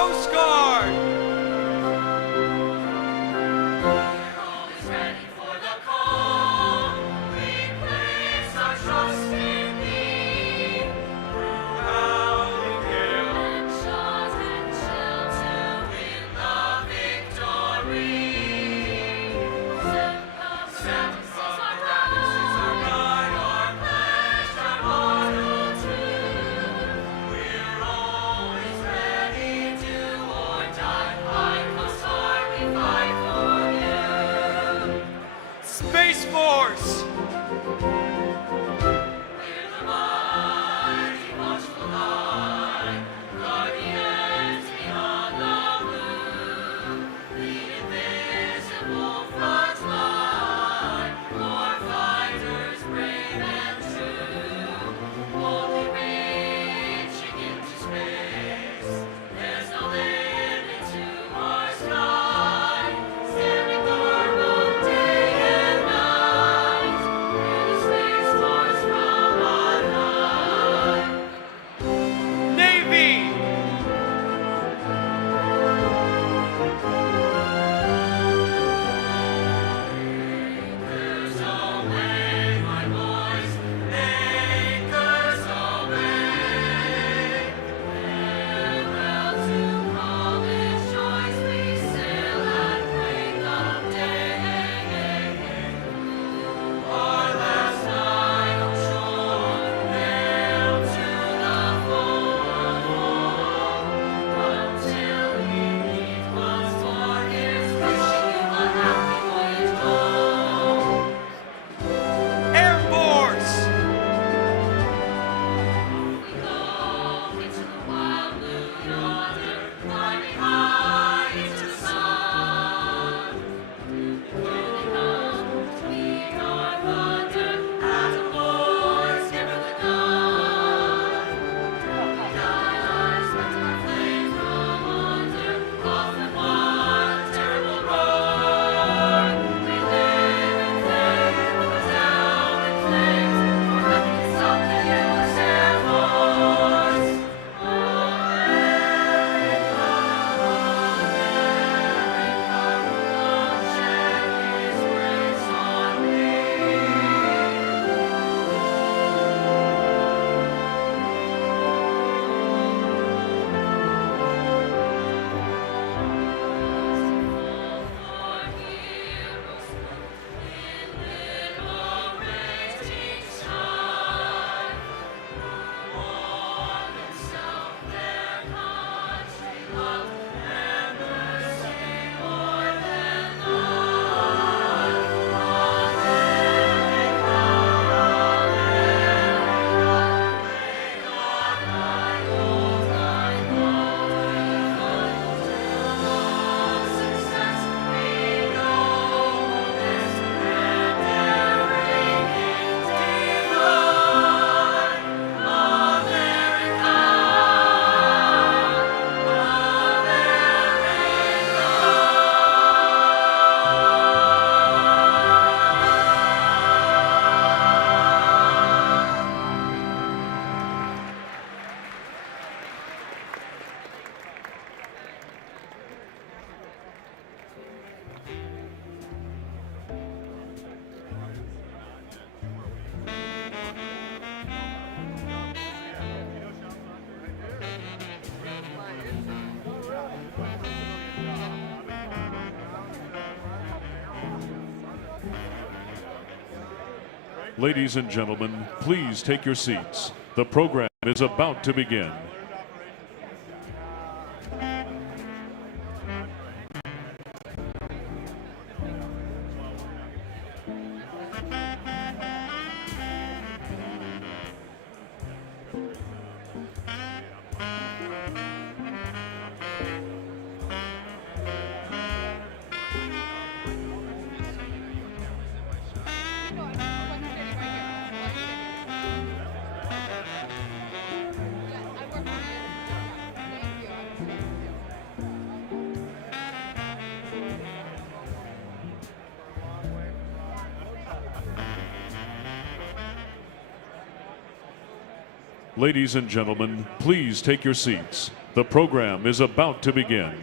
Coast Guard. Space Force! Ladies and gentlemen, please take your seats. The program is about to begin. Ladies and gentlemen, please take your seats. The program is about to begin.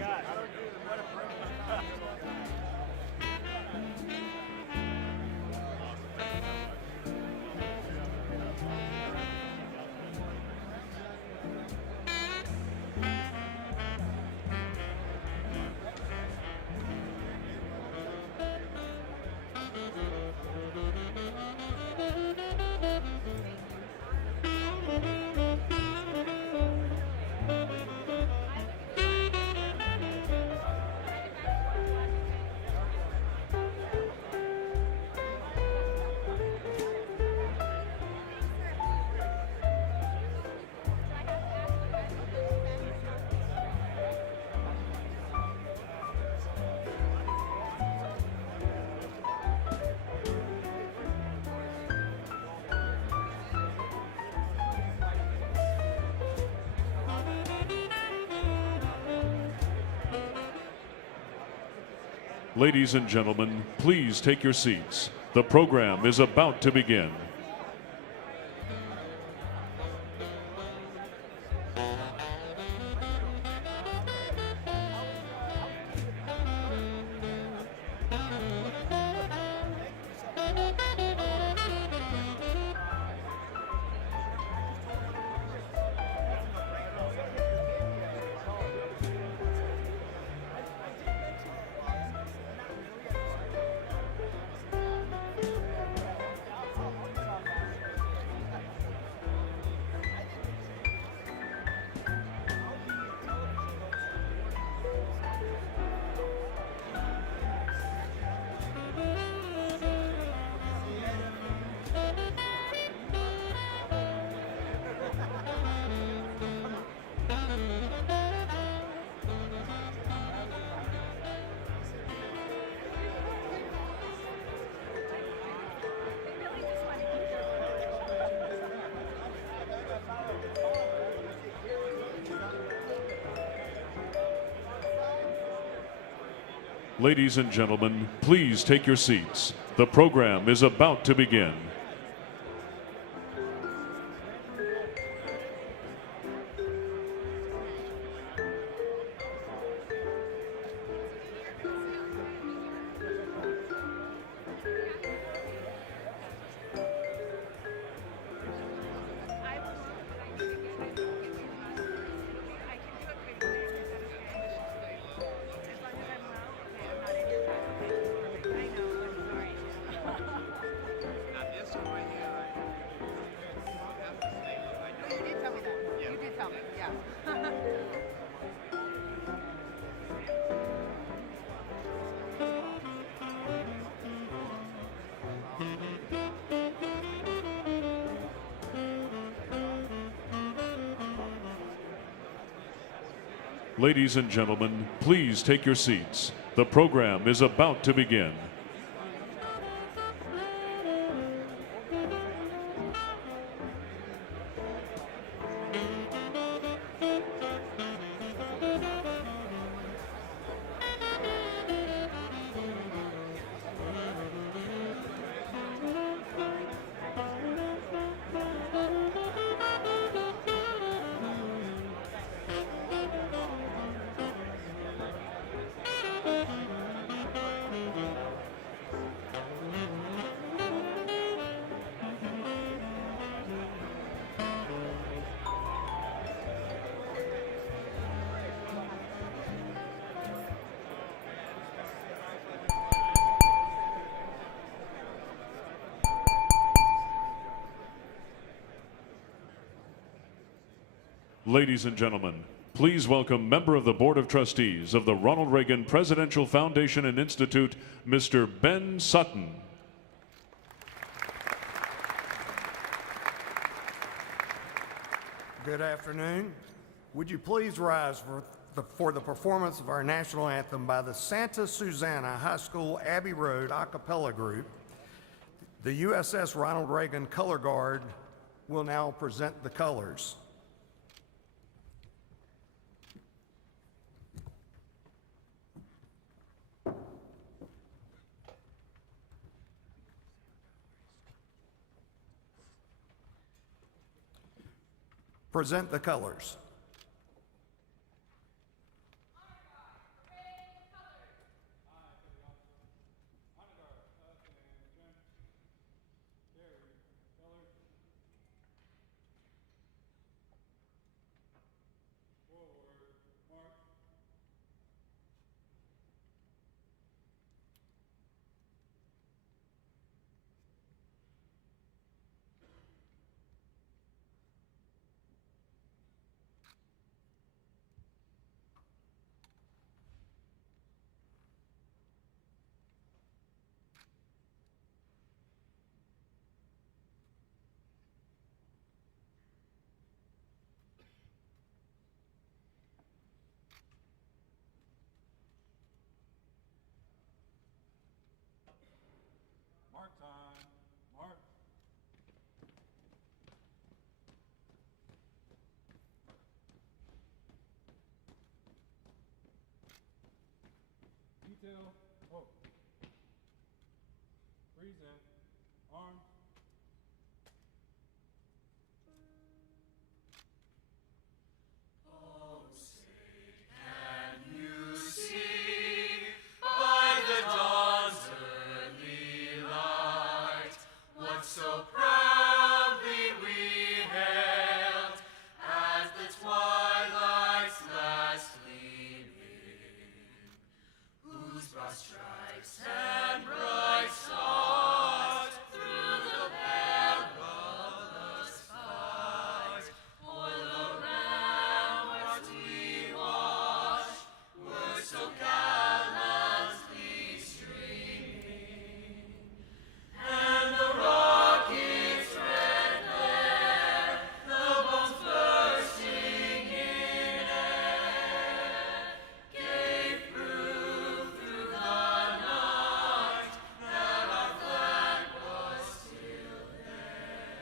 Ladies and gentlemen, please take your seats. The program is about to begin. Ladies and gentlemen, please take your seats. The program is about to begin. Ladies and gentlemen, please take your seats. The program is about to begin. Ladies and gentlemen, please welcome member of the Board of Trustees of the Ronald Reagan Presidential Foundation and Institute, Mr. Ben Sutton. Good afternoon. Would you please rise for the performance of our national anthem by the Santa Susana High School Abbey Road a cappella group. The USS Ronald Reagan Color Guard will now present the colors. Present the colors. until, present, arms. By the dawn's early light, what so proudly we hailed as the twilight's last gleaming, whose broad stripes and bright stars through the perilous fight o'er the ramparts we watched were so gallantly streaming, and the rocket's red glare, the bombs bursting in air, gave proof through the night that our flag was still there.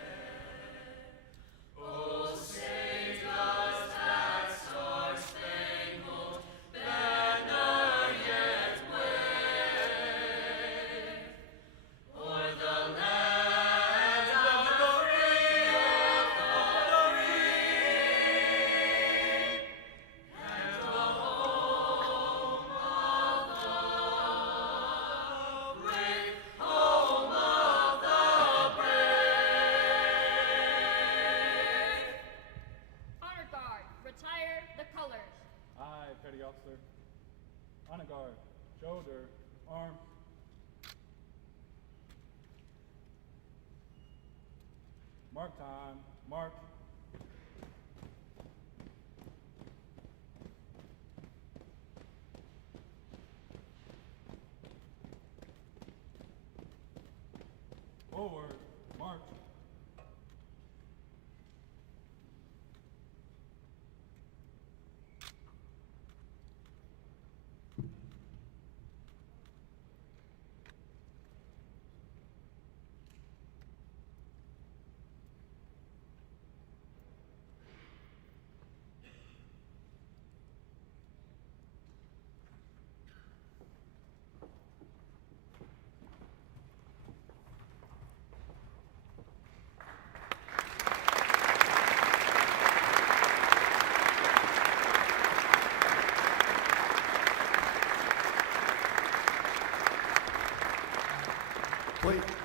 Oh, say does that star-spangled banner yet wave o'er the land of the free and the home of the brave, home of the brave. Honor guard, retire the colors. I, petty officer. Honor guard, shoulder, arms. Mark time, march. Forward, march.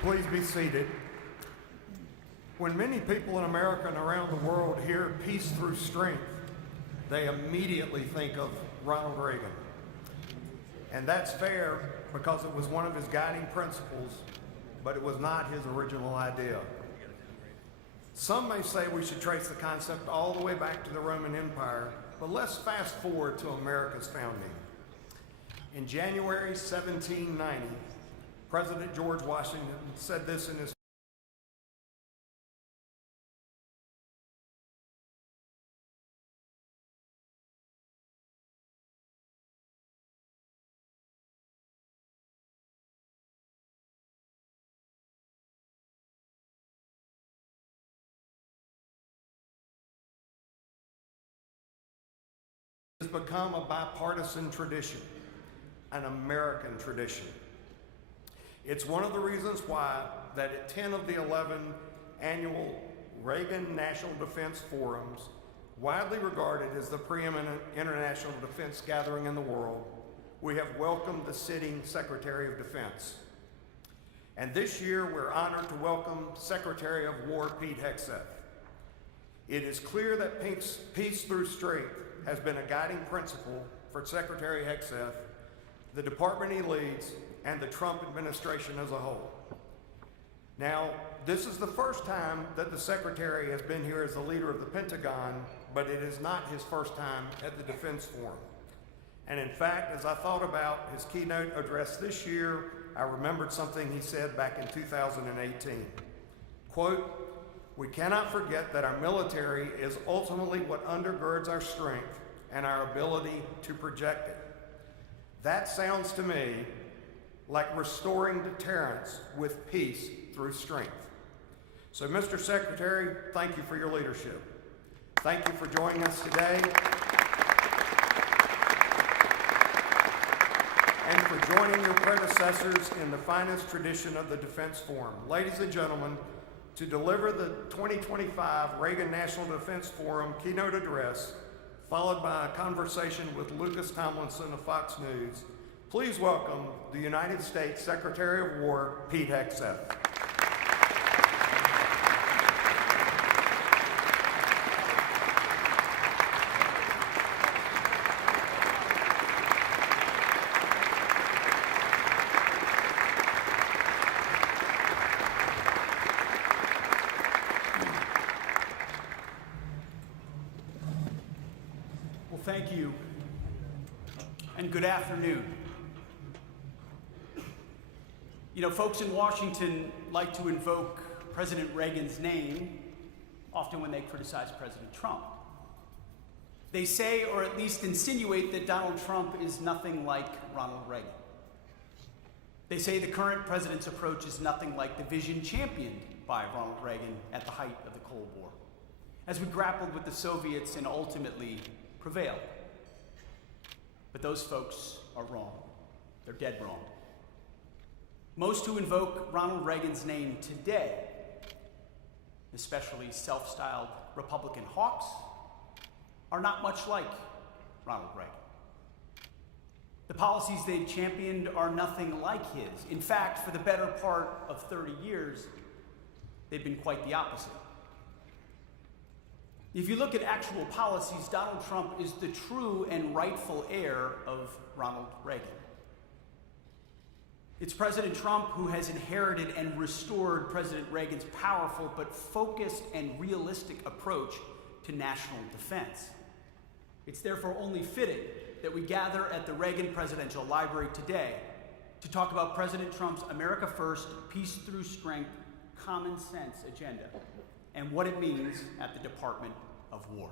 Please be seated. When many people in America and around the world hear peace through strength, they immediately think of Ronald Reagan. And that's fair because it was one of his guiding principles, but it was not his original idea. Some may say we should trace the concept all the way back to the Roman Empire, but let's fast forward to America's founding. In January 1790, President George Washington said this in his has become a bipartisan tradition, an American tradition. It's one of the reasons why that at 10 of the 11 annual Reagan National Defense Forums, widely regarded as the preeminent international defense gathering in the world, we have welcomed the sitting Secretary of Defense. And this year we're honored to welcome Secretary of War Pete Hegseth. It is clear that peace through strength has been a guiding principle for Secretary Hegseth, the department he leads, and the Trump administration as a whole. Now, this is the first time that the Secretary has been here as the leader of the Pentagon, but it is not his first time at the Defense Forum. And in fact, as I thought about his keynote address this year, I remembered something he said back in 2018. Quote, "We cannot forget that our military is ultimately what undergirds our strength and our ability to project it. That sounds to me like restoring deterrence with peace through strength." So, Mr. Secretary, thank you for your leadership. Thank you for joining us today. and for joining your predecessors in the finest tradition of the Defense Forum. Ladies and gentlemen, to deliver the 2025 Reagan National Defense Forum keynote address, followed by a conversation with Lucas Tomlinson of Fox News, please welcome the United States Secretary of War, Pete Hegseth. Thank you, and good afternoon. You know, folks in Washington like to invoke President Reagan's name often when they criticize President Trump. They say, or at least insinuate, that Donald Trump is nothing like Ronald Reagan. They say the current president's approach is nothing like the vision championed by Ronald Reagan at the height of the Cold War, as we grappled with the Soviets and ultimately prevailed. But those folks are wrong. They're dead wrong. Most who invoke Ronald Reagan's name today, especially self-styled Republican hawks, are not much like Ronald Reagan. The policies they've championed are nothing like his. In fact, for the better part of 30 years, they've been quite the opposite. If you look at actual policies, Donald Trump is the true and rightful heir of Ronald Reagan. It's President Trump who has inherited and restored President Reagan's powerful but focused and realistic approach to national defense. It's therefore only fitting that we gather at the Reagan Presidential Library today to talk about President Trump's America First, Peace Through Strength, Common Sense agenda, and what it means at the Department of War.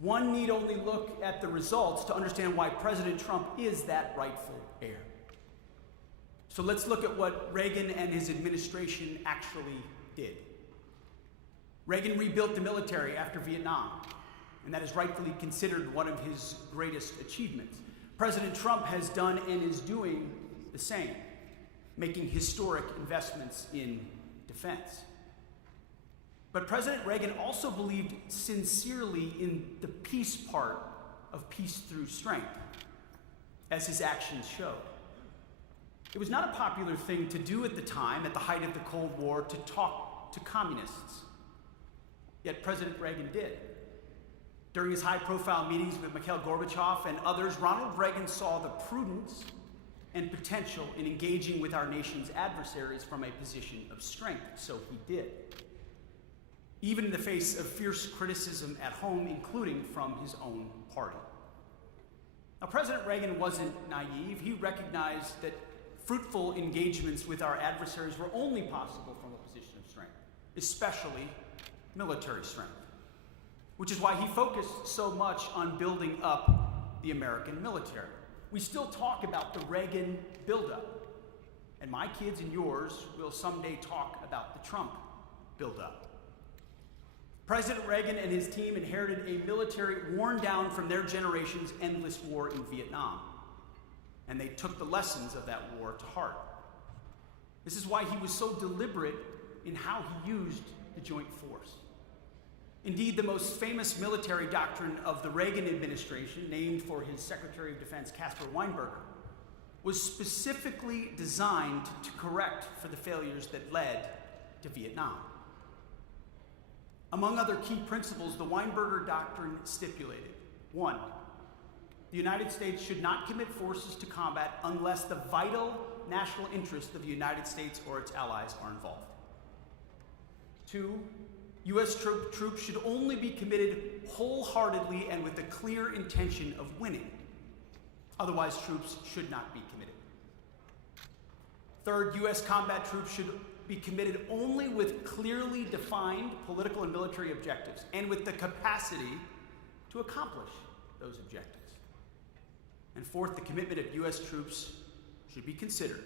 One need only look at the results to understand why President Trump is that rightful heir. So let's look at what Reagan and his administration actually did. Reagan rebuilt the military after Vietnam, and that is rightfully considered one of his greatest achievements. President Trump has done and is doing the same, making historic investments in defense. But President Reagan also believed sincerely in the peace part of peace through strength, as his actions showed. It was not a popular thing to do at the time, at the height of the Cold War, to talk to communists. Yet President Reagan did. During his high-profile meetings with Mikhail Gorbachev and others, Ronald Reagan saw the prudence and potential in engaging with our nation's adversaries from a position of strength, so he did. Even in the face of fierce criticism at home, including from his own party. Now, President Reagan wasn't naive. He recognized that fruitful engagements with our adversaries were only possible from a position of strength, especially military strength, which is why he focused so much on building up the American military. We still talk about the Reagan buildup, and my kids and yours will someday talk about the Trump buildup. President Reagan and his team inherited a military worn down from their generation's endless war in Vietnam, and they took the lessons of that war to heart. This is why he was so deliberate in how he used the joint force. Indeed, the most famous military doctrine of the Reagan administration, named for his Secretary of Defense, Caspar Weinberger, was specifically designed to correct for the failures that led to Vietnam. Among other key principles, the Weinberger Doctrine stipulated: 1, the United States should not commit forces to combat unless the vital national interests of the United States or its allies are involved. 2, U.S. troops should only be committed wholeheartedly and with a clear intention of winning. Otherwise, troops should not be committed. 3rd, U.S. combat troops should be committed only with clearly defined political and military objectives and with the capacity to accomplish those objectives. And 4th, the commitment of U.S. troops should be considered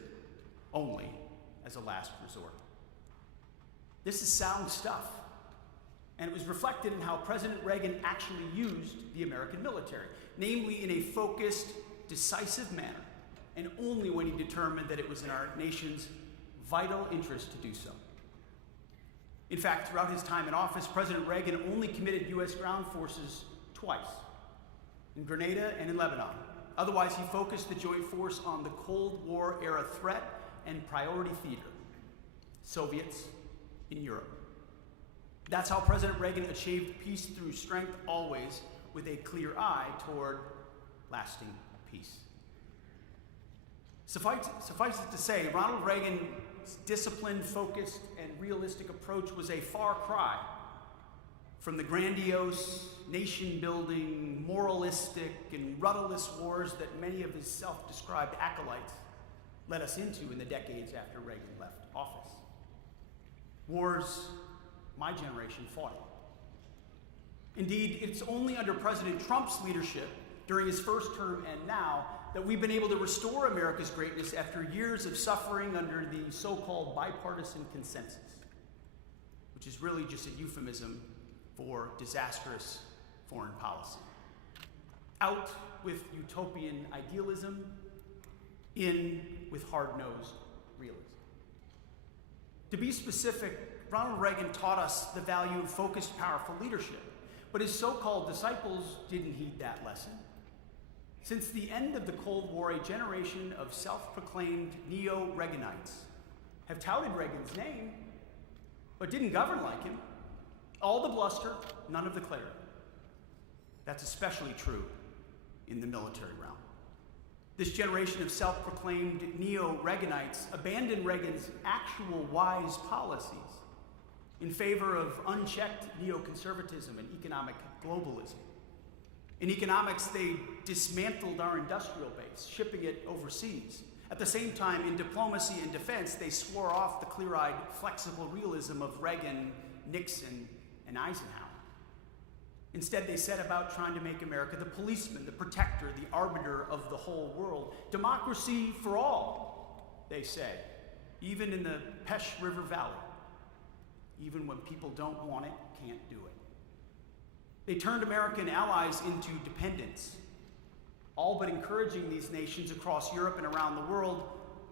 only as a last resort. This is sound stuff, and it was reflected in how President Reagan actually used the American military, namely in a focused decisive manner, and only when he determined that it was in our nation's vital interest to do so. In fact, throughout his time in office, President Reagan only committed U.S. ground forces twice, in Grenada and in Lebanon. Otherwise, he focused the joint force on the Cold War era threat and priority theater, Soviets in Europe. That's how President Reagan achieved peace through strength, always with a clear eye toward lasting peace. Suffice it to say, Ronald Reagan's disciplined, focused, and realistic approach was a far cry from the grandiose, nation-building, moralistic, and rudderless wars that many of his self-described acolytes led us into in the decades after Reagan left office. Wars my generation fought. Indeed, it's only under President Trump's leadership during his first term and now that we've been able to restore America's greatness after years of suffering under the so-called bipartisan consensus, which is really just a euphemism for disastrous foreign policy. Out with utopian idealism, in with hard-nosed realism. To be specific, Ronald Reagan taught us the value of focused, powerful leadership, but his so-called disciples didn't heed that lesson. Since the end of the Cold War, a generation of self-proclaimed neo-Reaganites have touted Reagan's name, but didn't govern like him. All the bluster, none of the clarity. That's especially true in the military realm. This generation of self-proclaimed neo-Reaganites abandoned Reagan's actual wise policies in favor of unchecked neoconservatism and economic globalism. In economics, they dismantled our industrial base, shipping it overseas. At the same time, in diplomacy and defense, they swore off the clear-eyed, flexible realism of Reagan, Nixon, and Eisenhower. Instead, they set about trying to make America the policeman, the protector, the arbiter of the whole world. Democracy for all, they say, even in the Pesh River Valley. Even when people don't want it, can't do it. They turned American allies into dependents, all but encouraging these nations across Europe and around the world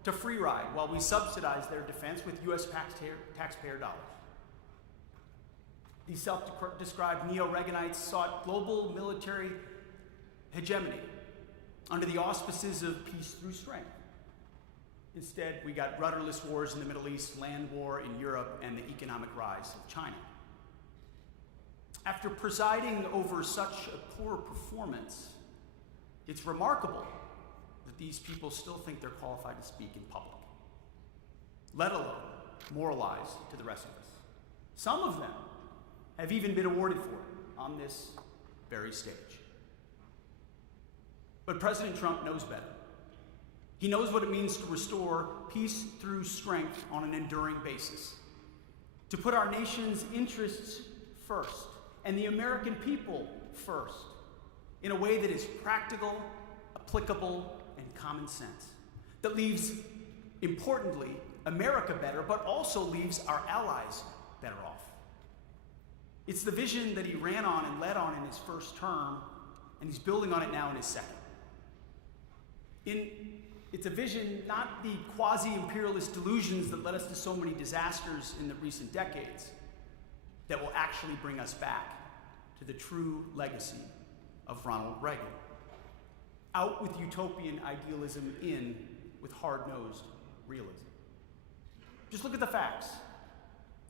to free ride while we subsidize their defense with U.S. taxpayer dollars. These self-described neo-Reaganites sought global military hegemony under the auspices of peace through strength. Instead, we got rudderless wars in the Middle East, land war in Europe, and the economic rise of China. After presiding over such a poor performance, it's remarkable that these people still think they're qualified to speak in public, let alone moralize to the rest of us. Some of them have even been awarded for it on this very stage. But President Trump knows better. He knows what it means to restore peace through strength on an enduring basis, to put our nation's interests first and the American people first in a way that is practical, applicable, and common sense, that leaves, importantly, America better, but also leaves our allies better off. It's the vision that he ran on and led on in his first term, and he's building on it now in his second. It's a vision, not the quasi-imperialist delusions that led us to so many disasters in the recent decades, that will actually bring us back to the true legacy of Ronald Reagan. Out with utopian idealism, in with hard-nosed realism. Just look at the facts.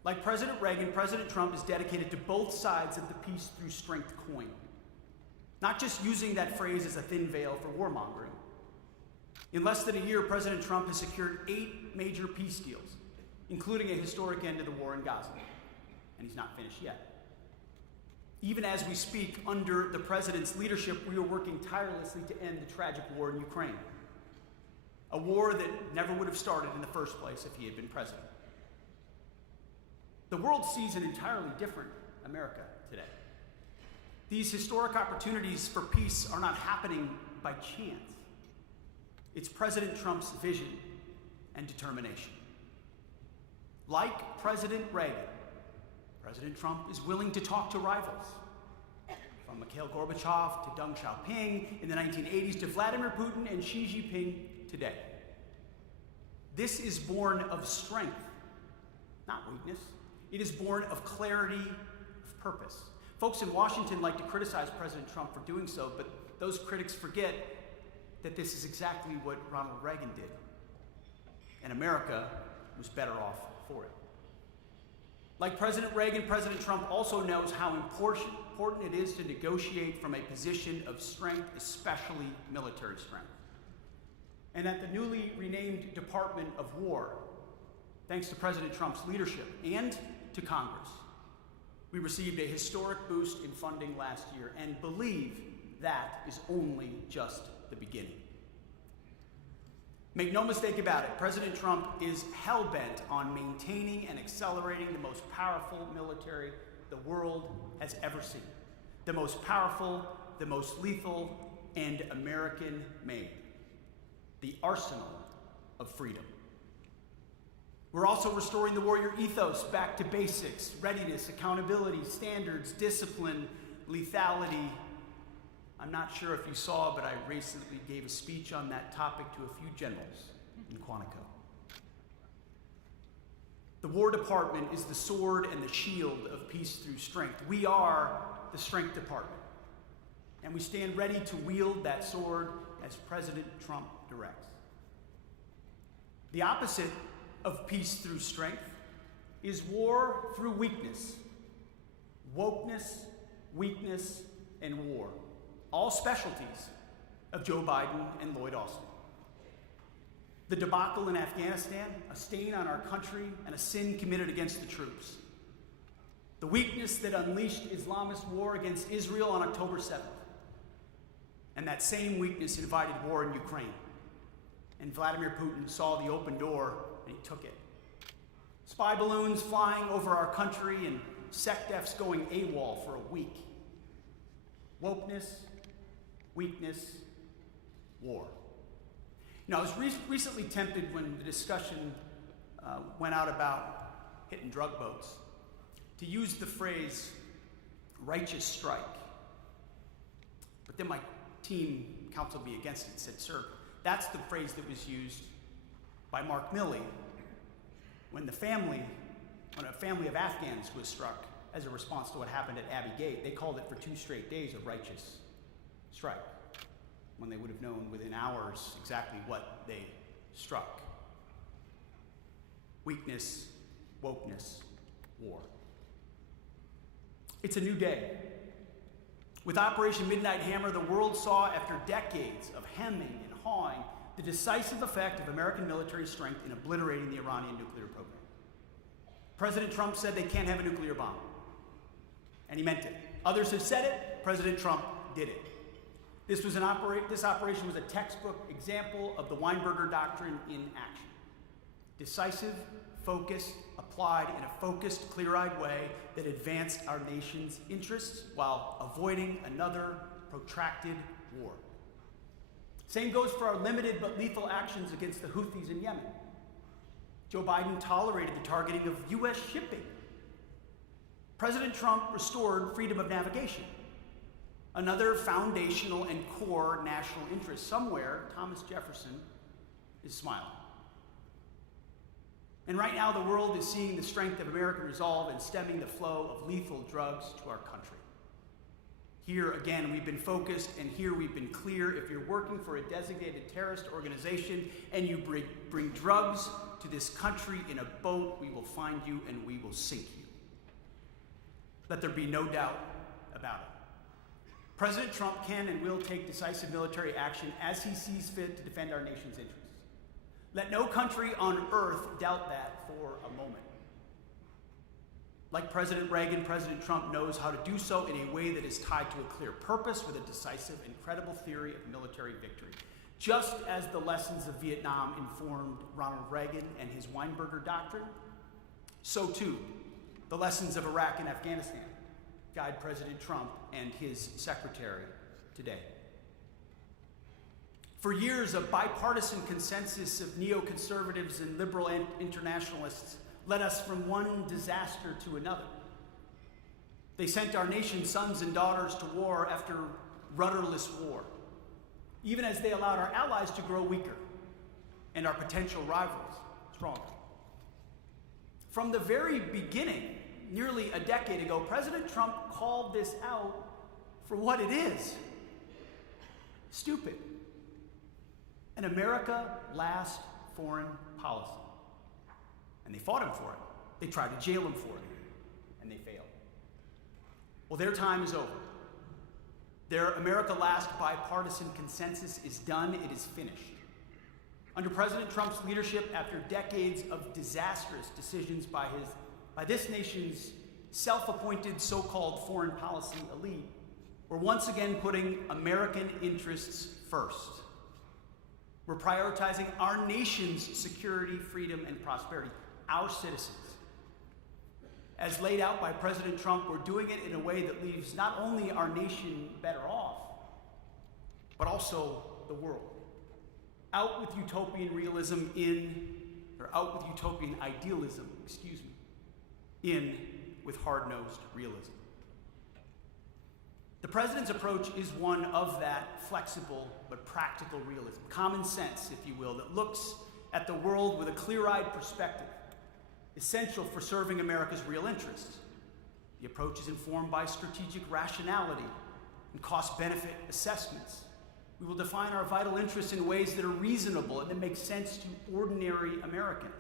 Like President Reagan, President Trump is dedicated to both sides of the peace through strength coin. Not just using that phrase as a thin veil for warmongering. In less than a year, President Trump has secured 8 major peace deals, including a historic end to the war in Gaza. And he's not finished yet. Even as we speak, under the president's leadership, we are working tirelessly to end the tragic war in Ukraine. A war that never would have started in the first place if he had been president. The world sees an entirely different America today. These historic opportunities for peace are not happening by chance. It's President Trump's vision and determination. Like President Reagan, President Trump is willing to talk to rivals, from from Mikhail Gorbachev to Deng Xiaoping in the 1980s to Vladimir Putin and Xi Jinping today. This is born of strength, not weakness. It is born of clarity of purpose. Folks in Washington like to criticize President Trump for doing so, but those critics forget that this is exactly what Ronald Reagan did. And America was better off for it. Like President Reagan, President Trump also knows how important it is to negotiate from a position of strength, especially military strength. And at the newly renamed Department of War, thanks to President Trump's leadership and to Congress, we received a historic boost in funding last year and believe that is only just the beginning. Make no mistake about it, President Trump is hell-bent on maintaining and accelerating the most powerful military the world has ever seen. The most powerful, the most lethal, and American-made. The arsenal of freedom. We're also restoring the warrior ethos back to basics: readiness, accountability, standards, discipline, lethality. I'm not sure if you saw, but I recently gave a speech on that topic to a few generals in Quantico. The War Department is the sword and the shield of peace through strength. We are the Strength Department, and we stand ready to wield that sword as President Trump directs. The opposite of peace through strength is war through weakness. Wokeness, weakness, and war. All specialties of Joe Biden and Lloyd Austin. The debacle in Afghanistan, a stain on our country and a sin committed against the troops. The weakness that unleashed Islamist war against Israel on October 7th. And that same weakness invited war in Ukraine. And Vladimir Putin saw the open door and he took it. Spy balloons flying over our country and SecDefs going AWOL for a week. Wokeness, weakness, war. Now, I was recently tempted when the discussion went out about hitting drug boats to use the phrase righteous strike. But then my team counseled me against it, said, "Sir, that's the phrase that was used by Mark Milley when a family of Afghans was struck as a response to what happened at Abbey Gate. They called it for 2 straight days a righteous strike, when they would have known within hours exactly what they struck. Weakness, wokeness, war. It's a new day. With Operation Midnight Hammer, the world saw, after decades of hemming and hawing, the decisive effect of American military strength in obliterating the Iranian nuclear program. President Trump said they can't have a nuclear bomb, and he meant it. Others have said it, President Trump did it. This operation was a textbook example of the Weinberger doctrine in action. Decisive, focused, applied in a focused, clear-eyed way that advanced our nation's interests while avoiding another protracted war. Same goes for our limited but lethal actions against the Houthis in Yemen. Joe Biden tolerated the targeting of U.S. shipping. President Trump restored freedom of navigation. Another foundational and core national interest. Somewhere, Thomas Jefferson is smiling. And right now, the world is seeing the strength of American resolve in stemming the flow of lethal drugs to our country. Here, again, we've been focused, and here we've been clear. If you're working for a designated terrorist organization and you bring drugs to this country in a boat, we will find you and we will sink you. Let there be no doubt about it. President Trump can and will take decisive military action as he sees fit to defend our nation's interests. Let no country on earth doubt that for a moment. Like President Reagan, President Trump knows how to do so in a way that is tied to a clear purpose with a decisive and credible theory of military victory. Just as the lessons of Vietnam informed Ronald Reagan and his Weinberger doctrine, so too the lessons of Iraq and Afghanistan guide President Trump and his secretary today. For years, a bipartisan consensus of neoconservatives and liberal internationalists led us from one disaster to another. They sent our nation's sons and daughters to war after rudderless war, even as they allowed our allies to grow weaker and our potential rivals stronger. From the very beginning, nearly a decade ago, President Trump called this out for what it is: stupid. An America last foreign policy. And they fought him for it. They tried to jail him for it, and they failed. Well, their time is over. Their America last bipartisan consensus is done. It is finished. Under President Trump's leadership, after decades of disastrous decisions by this nation's self-appointed so-called foreign policy elite, we're once again putting American interests first. We're prioritizing our nation's security, freedom, and prosperity, our citizens. As laid out by President Trump, we're doing it in a way that leaves not only our nation better off, but also the world. Out with utopian idealism, in with hard-nosed realism. The president's approach is one of that flexible but practical realism, common sense, if you will, that looks at the world with a clear-eyed perspective, essential for serving America's real interests. The approach is informed by strategic rationality and cost-benefit assessments. We will define our vital interests in ways that are reasonable and that make sense to ordinary Americans.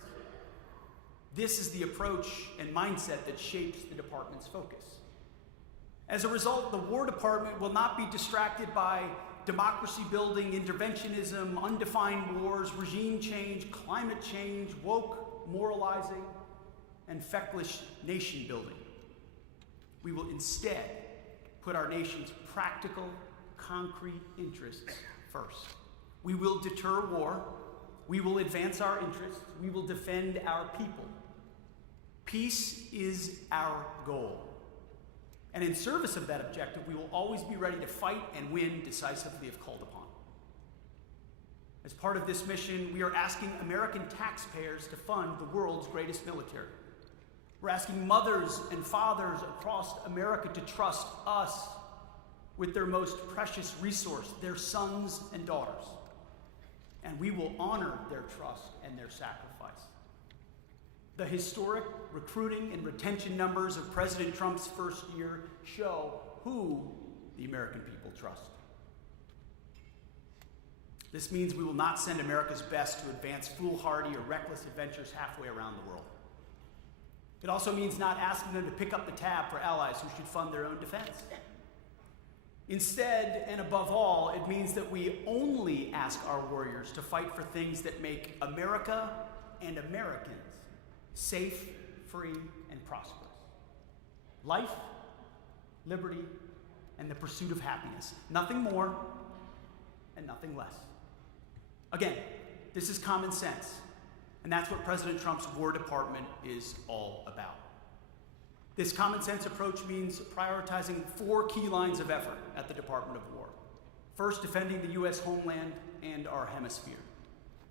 This is the approach and mindset that shapes the department's focus. As a result, the War Department will not be distracted by democracy-building interventionism, undefined wars, regime change, climate change, woke moralizing, and feckless nation-building. We will instead put our nation's practical, concrete interests first. We will deter war. We will advance our interests. We will defend our people. Peace is our goal. And in service of that objective, we will always be ready to fight and win decisively if called upon. As part of this mission, we are asking American taxpayers to fund the world's greatest military. We're asking mothers and fathers across America to trust us with their most precious resource, their sons and daughters. And we will honor their trust and their sacrifice. The historic recruiting and retention numbers of President Trump's first year show who the American people trust. This means we will not send America's best to advance foolhardy or reckless adventures halfway around the world. It also means not asking them to pick up the tab for allies who should fund their own defense. Instead, and above all, it means that we only ask our warriors to fight for things that make America and Americans safe, free, and prosperous. Life, liberty, and the pursuit of happiness. Nothing more and nothing less. Again, this is common sense, and that's what President Trump's War Department is all about. This common sense approach means prioritizing 4 key lines of effort at the Department of War. First, defending the U.S. homeland and our hemisphere.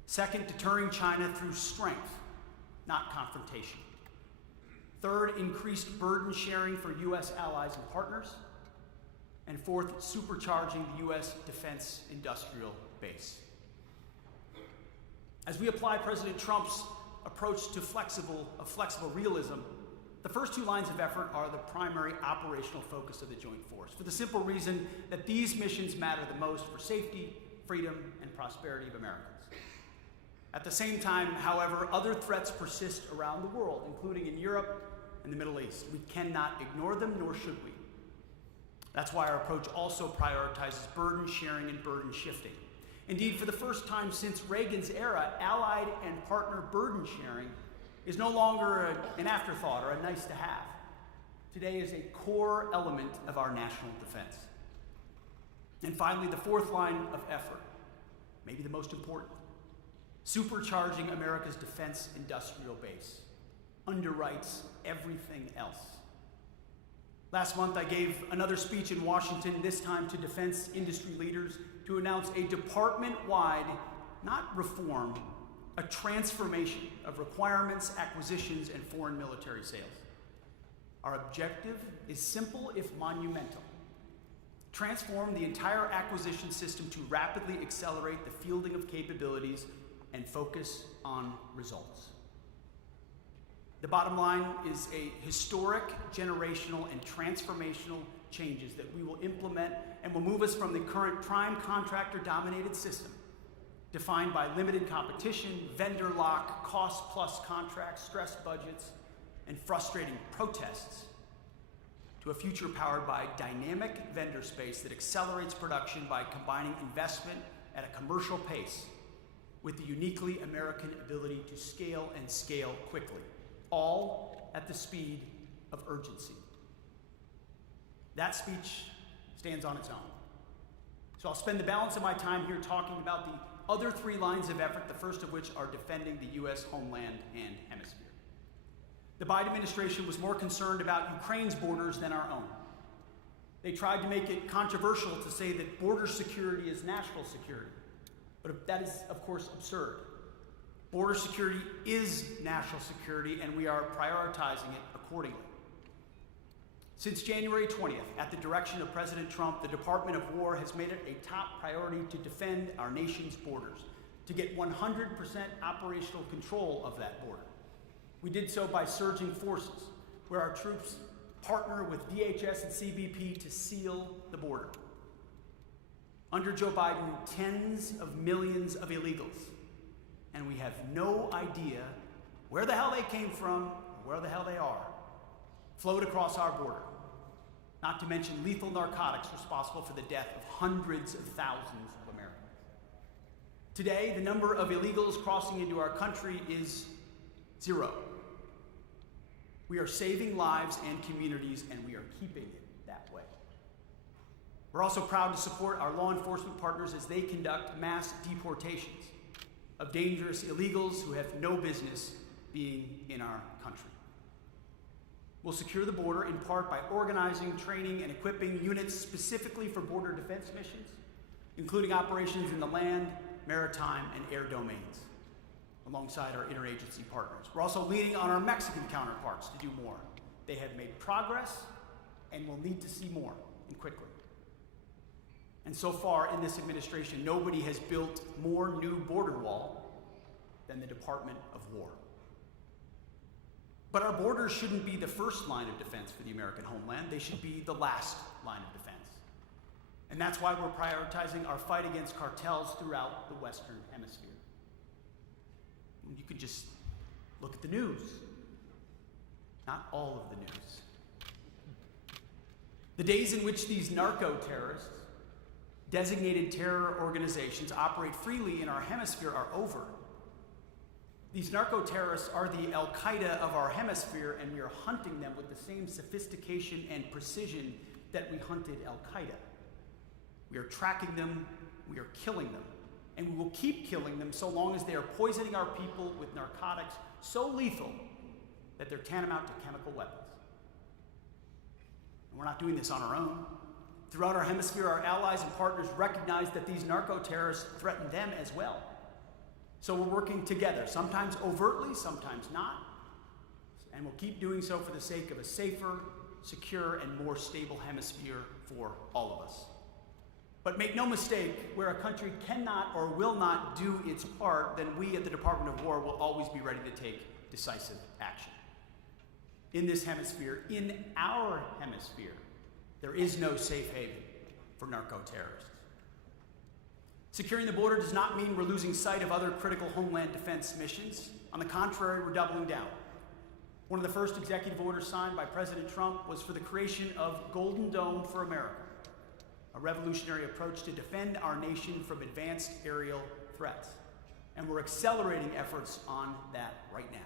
Second, deterring China through strength, not confrontation. Third, increased burden sharing for U.S. allies and partners. And fourth, supercharging the U.S. defense industrial base. As we apply President Trump's approach to flexible realism, the first 2 lines of effort are the primary operational focus of the Joint Force, for the simple reason that these missions matter the most for safety, freedom, and prosperity of Americans. At the same time, however, other threats persist around the world, including in Europe and the Middle East. We cannot ignore them, nor should we. That's why our approach also prioritizes burden sharing and burden shifting. Indeed, for the first time since Reagan's era, allied and partner burden sharing is no longer an afterthought or a nice to have. Today is a core element of our national defense. And finally, the 4th line of effort, maybe the most important, supercharging America's defense industrial base, underwrites everything else. Last month, I gave another speech in Washington, this time to defense industry leaders, to announce a department-wide, not reform, a transformation of requirements, acquisitions, and foreign military sales. Our objective is simple if monumental. Transform the entire acquisition system to rapidly accelerate the fielding of capabilities and focus on results. The bottom line is a historic, generational, and transformational changes that we will implement and will move us from the current prime contractor-dominated system, defined by limited competition, vendor lock, cost-plus contracts, stressed budgets, and frustrating protests, to a future powered by dynamic vendor space that accelerates production by combining investment at a commercial pace with the uniquely American ability to scale and scale quickly, all at the speed of urgency. That speech stands on its own. So I'll spend the balance of my time here talking about the other three lines of effort, the first of which are defending the U.S. homeland and hemisphere. The Biden administration was more concerned about Ukraine's borders than our own. They tried to make it controversial to say that border security is national security, but that is, of course, absurd. Border security is national security, and we are prioritizing it accordingly. Since January 20th, at the direction of President Trump, the Department of War has made it a top priority to defend our nation's borders, to get 100% operational control of that border. We did so by surging forces, where our troops partner with DHS and CBP to seal the border. Under Joe Biden, tens of millions of illegals, and we have no idea where the hell they came from or where the hell they are, flowed across our border, not to mention lethal narcotics responsible for the death of hundreds of thousands of Americans. Today, the number of illegals crossing into our country is 0. We are saving lives and communities, and we are keeping it that way. We're also proud to support our law enforcement partners as they conduct mass deportations of dangerous illegals who have no business being in our country. We'll secure the border in part by organizing, training, and equipping units specifically for border defense missions, including operations in the land, maritime, and air domains, alongside our interagency partners. We're also leaning on our Mexican counterparts to do more. They have made progress and will need to see more, and quickly. And so far in this administration, nobody has built more new border wall than the Department of War. But our borders shouldn't be the first line of defense for the American homeland. They should be the last line of defense. And that's why we're prioritizing our fight against cartels throughout the Western Hemisphere. You could just look at the news. Not all of the news. The days in which these narco-terrorists, designated terror organizations, operate freely in our hemisphere are over. These narco-terrorists are the Al-Qaeda of our hemisphere, and we are hunting them with the same sophistication and precision that we hunted Al-Qaeda. We are tracking them, we are killing them, and we will keep killing them so long as they are poisoning our people with narcotics so lethal that they're tantamount to chemical weapons. And we're not doing this on our own. Throughout our hemisphere, our allies and partners recognize that these narco-terrorists threaten them as well. So we're working together, sometimes overtly, sometimes not, and we'll keep doing so for the sake of a safer, secure, and more stable hemisphere for all of us. But make no mistake, where a country cannot or will not do its part, then we at the Department of War will always be ready to take decisive action. In this hemisphere, in our hemisphere, there is no safe haven for narco-terrorists. Securing the border does not mean we're losing sight of other critical homeland defense missions. On the contrary, we're doubling down. One of the first executive orders signed by President Trump was for the creation of Golden Dome for America, a revolutionary approach to defend our nation from advanced aerial threats. And we're accelerating efforts on that right now.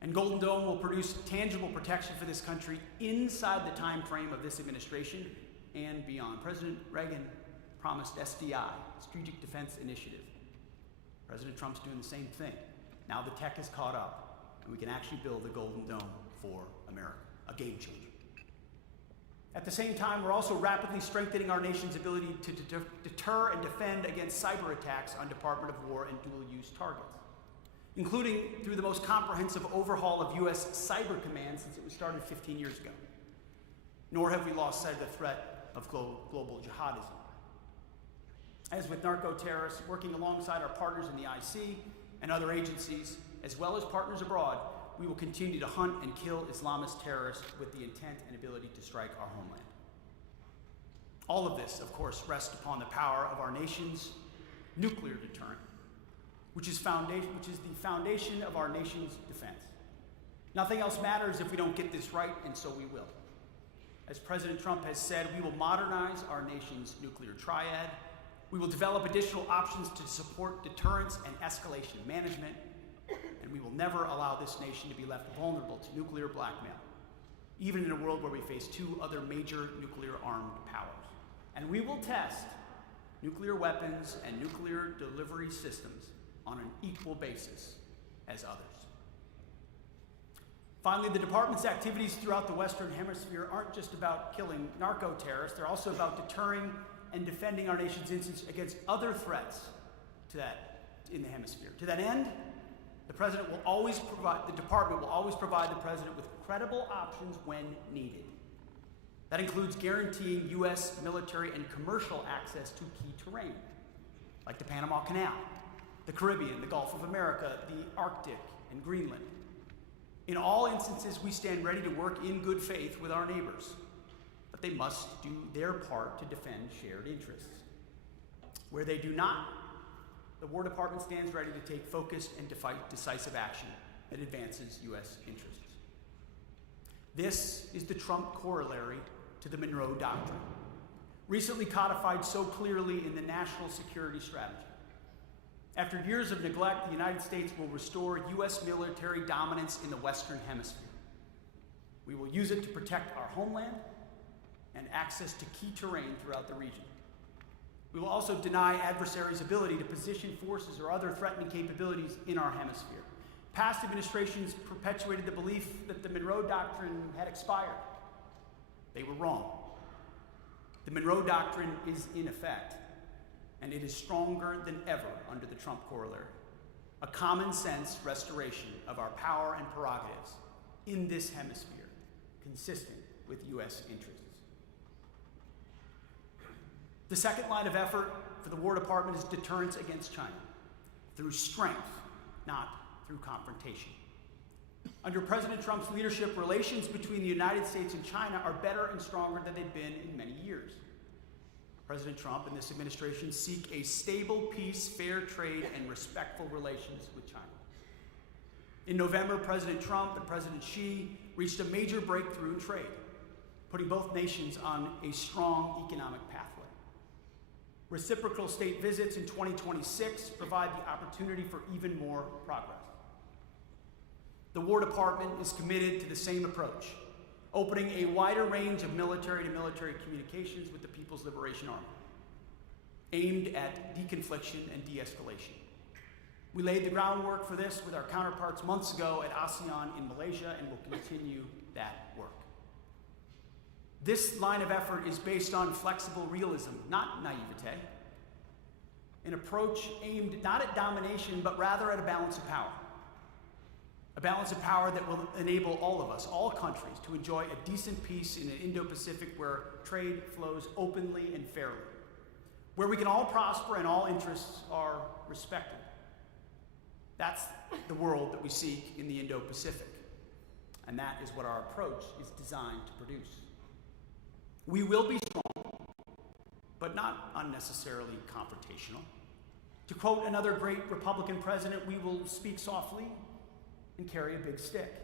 And Golden Dome will produce tangible protection for this country inside the time frame of this administration and beyond. President Reagan promised SDI, Strategic Defense Initiative. President Trump's doing the same thing. Now the tech has caught up, and we can actually build a Golden Dome for America, a game changer. At the same time, we're also rapidly strengthening our nation's ability to deter and defend against cyber attacks on Department of War and dual-use targets. including through the most comprehensive overhaul of U.S. cyber command since it was started 15 years ago. Nor have we lost sight of the threat of global jihadism. As with narco-terrorists, working alongside our partners in the IC and other agencies, as well as partners abroad, we will continue to hunt and kill Islamist terrorists with the intent and ability to strike our homeland. All of this, of course, rests upon the power of our nation's nuclear deterrent, which is the foundation of our nation's defense. Nothing else matters if we don't get this right, and so we will. As President Trump has said, we will modernize our nation's nuclear triad. We will develop additional options to support deterrence and escalation management, and we will never allow this nation to be left vulnerable to nuclear blackmail, even in a world where we face two other major nuclear-armed powers. And we will test nuclear weapons and nuclear delivery systems on an equal basis as others. Finally, the department's activities throughout the Western Hemisphere aren't just about killing narco-terrorists, they're also about deterring and defending our nation's interests against other threats in the hemisphere. To that end, the department will always provide the president with credible options when needed. That includes guaranteeing U.S. military and commercial access to key terrain, like the Panama Canal, the Caribbean, the Gulf of America, the Arctic, and Greenland. In all instances, we stand ready to work in good faith with our neighbors, but they must do their part to defend shared interests. Where they do not, the War Department stands ready to take focused and decisive action that advances U.S. interests. This is the Trump corollary to the Monroe Doctrine, recently codified so clearly in the National Security Strategy. After years of neglect, the United States will restore U.S. military dominance in the Western Hemisphere. We will use it to protect our homeland and access to key terrain throughout the region. We will also deny adversaries' ability to position forces or other threatening capabilities in our hemisphere. Past administrations perpetuated the belief that the Monroe Doctrine had expired. They were wrong. The Monroe Doctrine is in effect, and it is stronger than ever under the Trump corollary. A common sense restoration of our power and prerogatives in this hemisphere, consistent with U.S. interests. The second line of effort for the War Department is deterrence against China, through strength, not through confrontation. Under President Trump's leadership, relations between the United States and China are better and stronger than they've been in many years. President Trump and this administration seek a stable peace, fair trade, and respectful relations with China. In November, President Trump and President Xi reached a major breakthrough in trade, putting both nations on a strong economic pathway. Reciprocal state visits in 2026 provide the opportunity for even more progress. The War Department is committed to the same approach, opening a wider range of military-to-military communications with the People's Liberation Army, aimed at deconfliction and de-escalation. We laid the groundwork for this with our counterparts months ago at ASEAN in Malaysia, and will continue that work. This line of effort is based on flexible realism, not naivete, an approach aimed not at domination, but rather at a balance of power. A balance of power that will enable all of us, all countries, to enjoy a decent peace in an Indo-Pacific where trade flows openly and fairly, where we can all prosper and all interests are respected. That's the world that we seek in the Indo-Pacific, and that is what our approach is designed to produce. We will be strong, but not unnecessarily confrontational. To quote another great Republican president, we will speak softly and carry a big stick.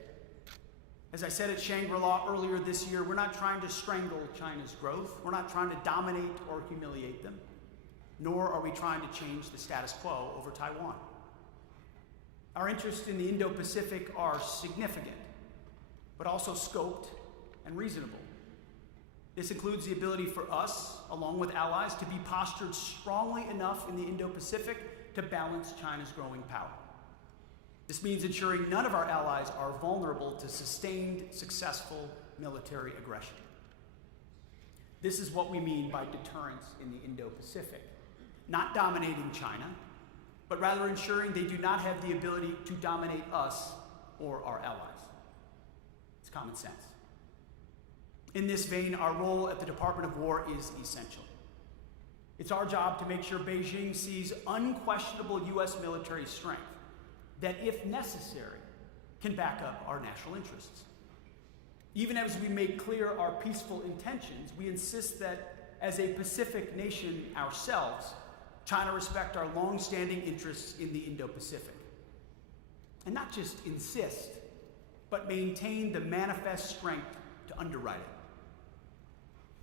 As I said at Shangri-La earlier this year, we're not trying to strangle China's growth. We're not trying to dominate or humiliate them, nor are we trying to change the status quo over Taiwan. Our interests in the Indo-Pacific are significant, but also scoped and reasonable. This includes the ability for us, along with allies, to be postured strongly enough in the Indo-Pacific to balance China's growing power. This means ensuring none of our allies are vulnerable to sustained, successful military aggression. This is what we mean by deterrence in the Indo-Pacific. Not dominating China, but rather ensuring they do not have the ability to dominate us or our allies. It's common sense. In this vein, our role at the Department of War is essential. It's our job to make sure Beijing sees unquestionable U.S. military strength that, if necessary, can back up our national interests. Even as we make clear our peaceful intentions, we insist that, as a Pacific nation ourselves, China respect our long-standing interests in the Indo-Pacific. And not just insist, but maintain the manifest strength to underwrite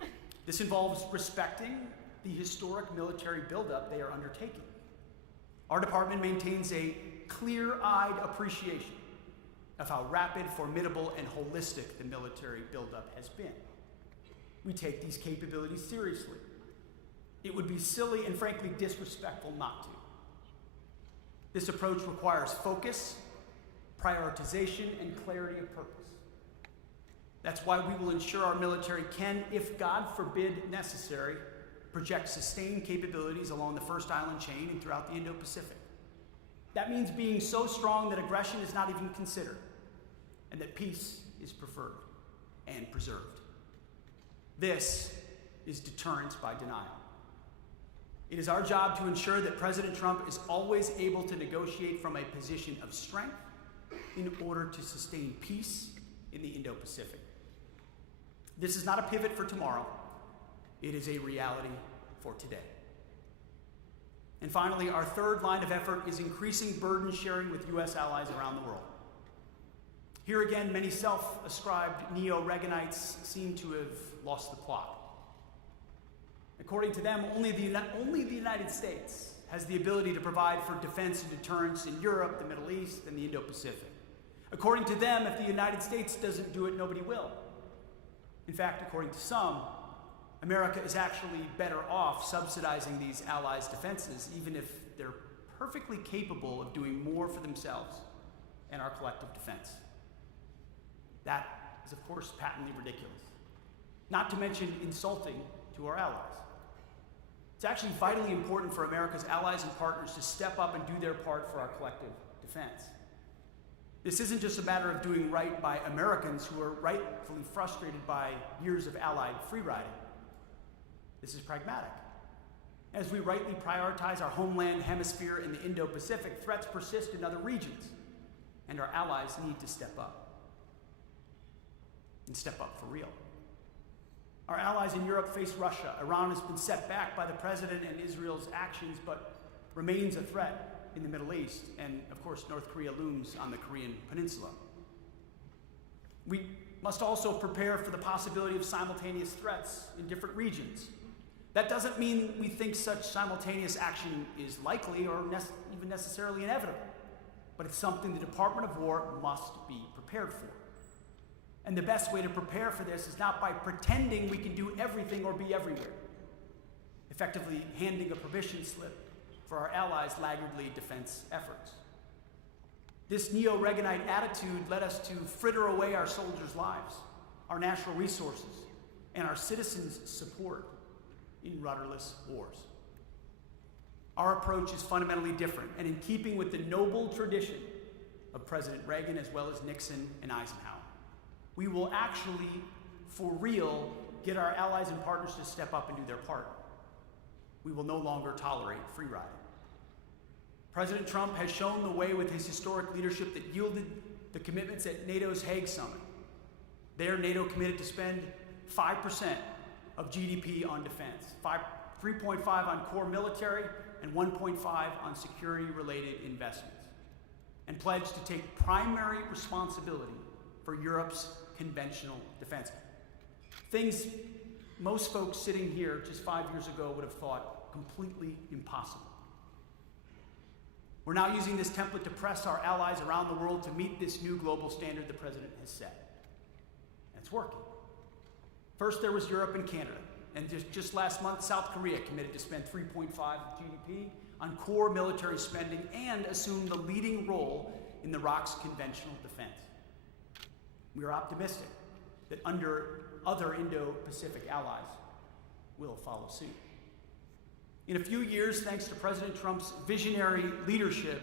it. This involves respecting the historic military buildup they are undertaking. Our department maintains a clear-eyed appreciation of how rapid, formidable, and holistic the military buildup has been. We take these capabilities seriously. It would be silly and frankly disrespectful not to. This approach requires focus, prioritization, and clarity of purpose. That's why we will ensure our military can, if God forbid necessary, project sustained capabilities along the First Island chain and throughout the Indo-Pacific. That means being so strong that aggression is not even considered, and that peace is preferred and preserved. This is deterrence by denial. It is our job to ensure that President Trump is always able to negotiate from a position of strength in order to sustain peace in the Indo-Pacific. This is not a pivot for tomorrow. It is a reality for today. And finally, our third line of effort is increasing burden sharing with U.S. allies around the world. Here again, many self-ascribed neo-Reaganites seem to have lost the plot. According to them, only the United States has the ability to provide for defense and deterrence in Europe, the Middle East, and the Indo-Pacific. According to them, if the United States doesn't do it, nobody will. In fact, according to some, America is actually better off subsidizing these allies' defenses, even if they're perfectly capable of doing more for themselves and our collective defense. That is, of course, patently ridiculous, not to mention insulting to our allies. It's actually vitally important for America's allies and partners to step up and do their part for our collective defense. This isn't just a matter of doing right by Americans who are rightfully frustrated by years of allied free-riding. This is pragmatic. As we rightly prioritize our homeland hemisphere in the Indo-Pacific, threats persist in other regions, and our allies need to step up. And step up for real. Our allies in Europe face Russia. Iran has been set back by the president and Israel's actions, but remains a threat in the Middle East. And of course, North Korea looms on the Korean Peninsula. We must also prepare for the possibility of simultaneous threats in different regions. That doesn't mean we think such simultaneous action is likely or even necessarily inevitable, but it's something the Department of War must be prepared for. And the best way to prepare for this is not by pretending we can do everything or be everywhere, effectively handing a permission slip for our allies' laggardly defense efforts. This neo-Reaganite attitude led us to fritter away our soldiers' lives, our natural resources, and our citizens' support in rudderless wars. Our approach is fundamentally different and in keeping with the noble tradition of President Reagan as well as Nixon and Eisenhower. We will actually, for real, get our allies and partners to step up and do their part. We will no longer tolerate free riding. President Trump has shown the way with his historic leadership that yielded the commitments at NATO's Hague Summit. There, NATO committed to spend 5% of GDP on defense, 3.5% on core military, and 1.5% on security-related investments, and pledged to take primary responsibility for Europe's conventional defense. Things most folks sitting here just 5 years ago would have thought completely impossible. We're now using this template to press our allies around the world to meet this new global standard the president has set. And it's working. First, there was Europe and Canada. And just last month, South Korea committed to spend 3.5% of GDP on core military spending and assume the leading role in the ROC's conventional defense. We are optimistic that other Indo-Pacific allies will follow suit. In a few years, thanks to President Trump's visionary leadership,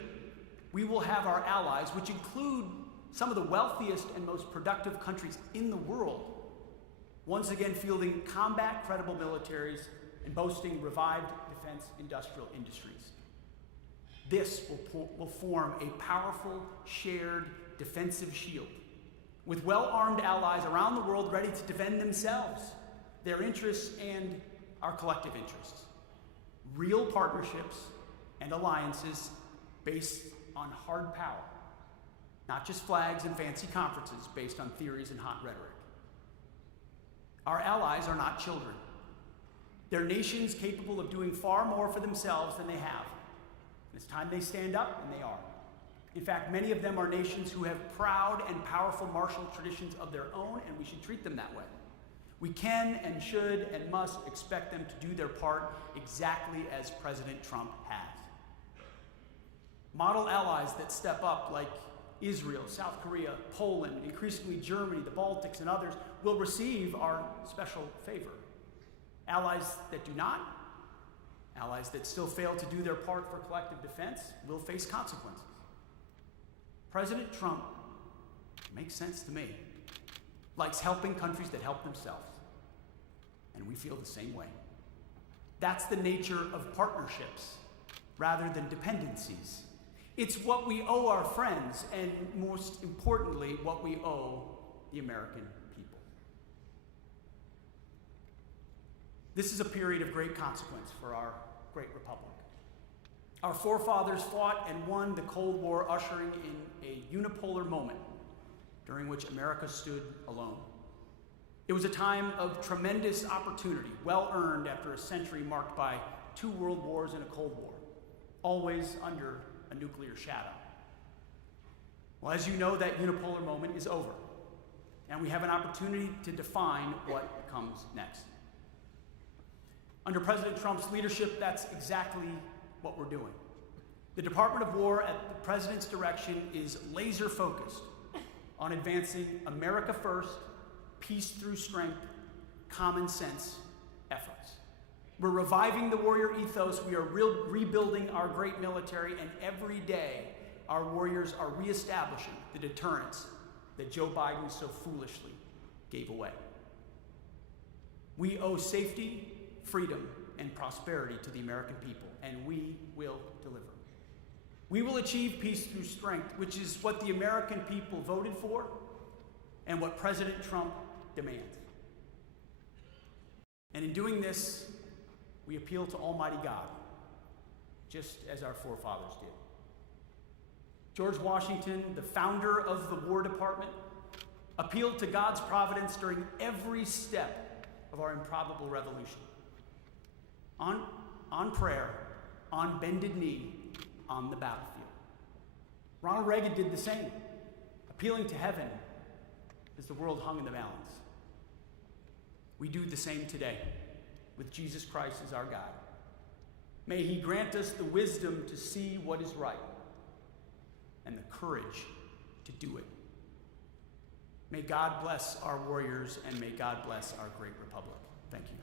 we will have our allies, which include some of the wealthiest and most productive countries in the world, once again fielding combat-credible militaries and boasting revived defense industrial industries. This will form a powerful, shared, defensive shield, with well-armed allies around the world ready to defend themselves, their interests, and our collective interests. Real partnerships and alliances based on hard power, not just flags and fancy conferences based on theories and hot rhetoric. Our allies are not children. They're nations capable of doing far more for themselves than they have. And it's time they stand up, and they are. In fact, many of them are nations who have proud and powerful martial traditions of their own, and we should treat them that way. We can and should and must expect them to do their part exactly as President Trump has. Model allies that step up, like Israel, South Korea, Poland, increasingly Germany, the Baltics, and others, will receive our special favor. Allies that do not, allies that still fail to do their part for collective defense, will face consequences. President Trump, makes sense to me, likes helping countries that help themselves. And we feel the same way. That's the nature of partnerships rather than dependencies. It's what we owe our friends, and most importantly, what we owe the American people. This is a period of great consequence for our great republic. Our forefathers fought and won the Cold War, ushering in a unipolar moment during which America stood alone. It was a time of tremendous opportunity, well earned after a century marked by 2 world wars and a Cold War, always under a nuclear shadow. Well, as you know, that unipolar moment is over, and we have an opportunity to define what comes next. Under President Trump's leadership, that's exactly what we're doing. The Department of War, at the President's direction, is laser focused on advancing America first, peace through strength, common sense efforts. We're reviving the warrior ethos. We are rebuilding our great military, and every day our warriors are reestablishing the deterrence that Joe Biden so foolishly gave away. We owe safety, freedom, and prosperity to the American people, and we will deliver. We will achieve peace through strength, which is what the American people voted for and what President Trump demands. And in doing this, we appeal to Almighty God, just as our forefathers did. George Washington, the founder of the War Department, appealed to God's providence during every step of our improbable revolution. On prayer, on bended knee, on the battlefield. Ronald Reagan did the same, appealing to heaven as the world hung in the balance. We do the same today, with Jesus Christ as our God. May He grant us the wisdom to see what is right and the courage to do it. May God bless our warriors, and may God bless our great republic. Thank you.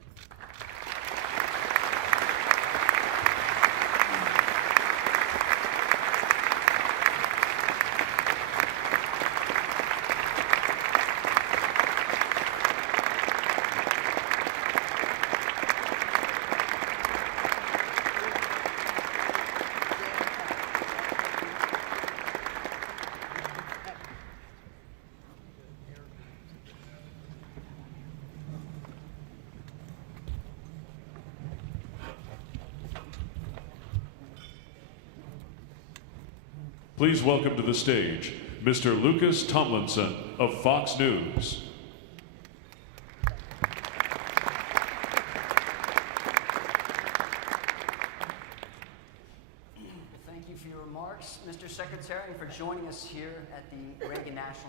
Please welcome to the stage Mr. Lucas Tomlinson of Fox News. Thank you for your remarks, Mr. Secretary, and for joining us here at the Reagan National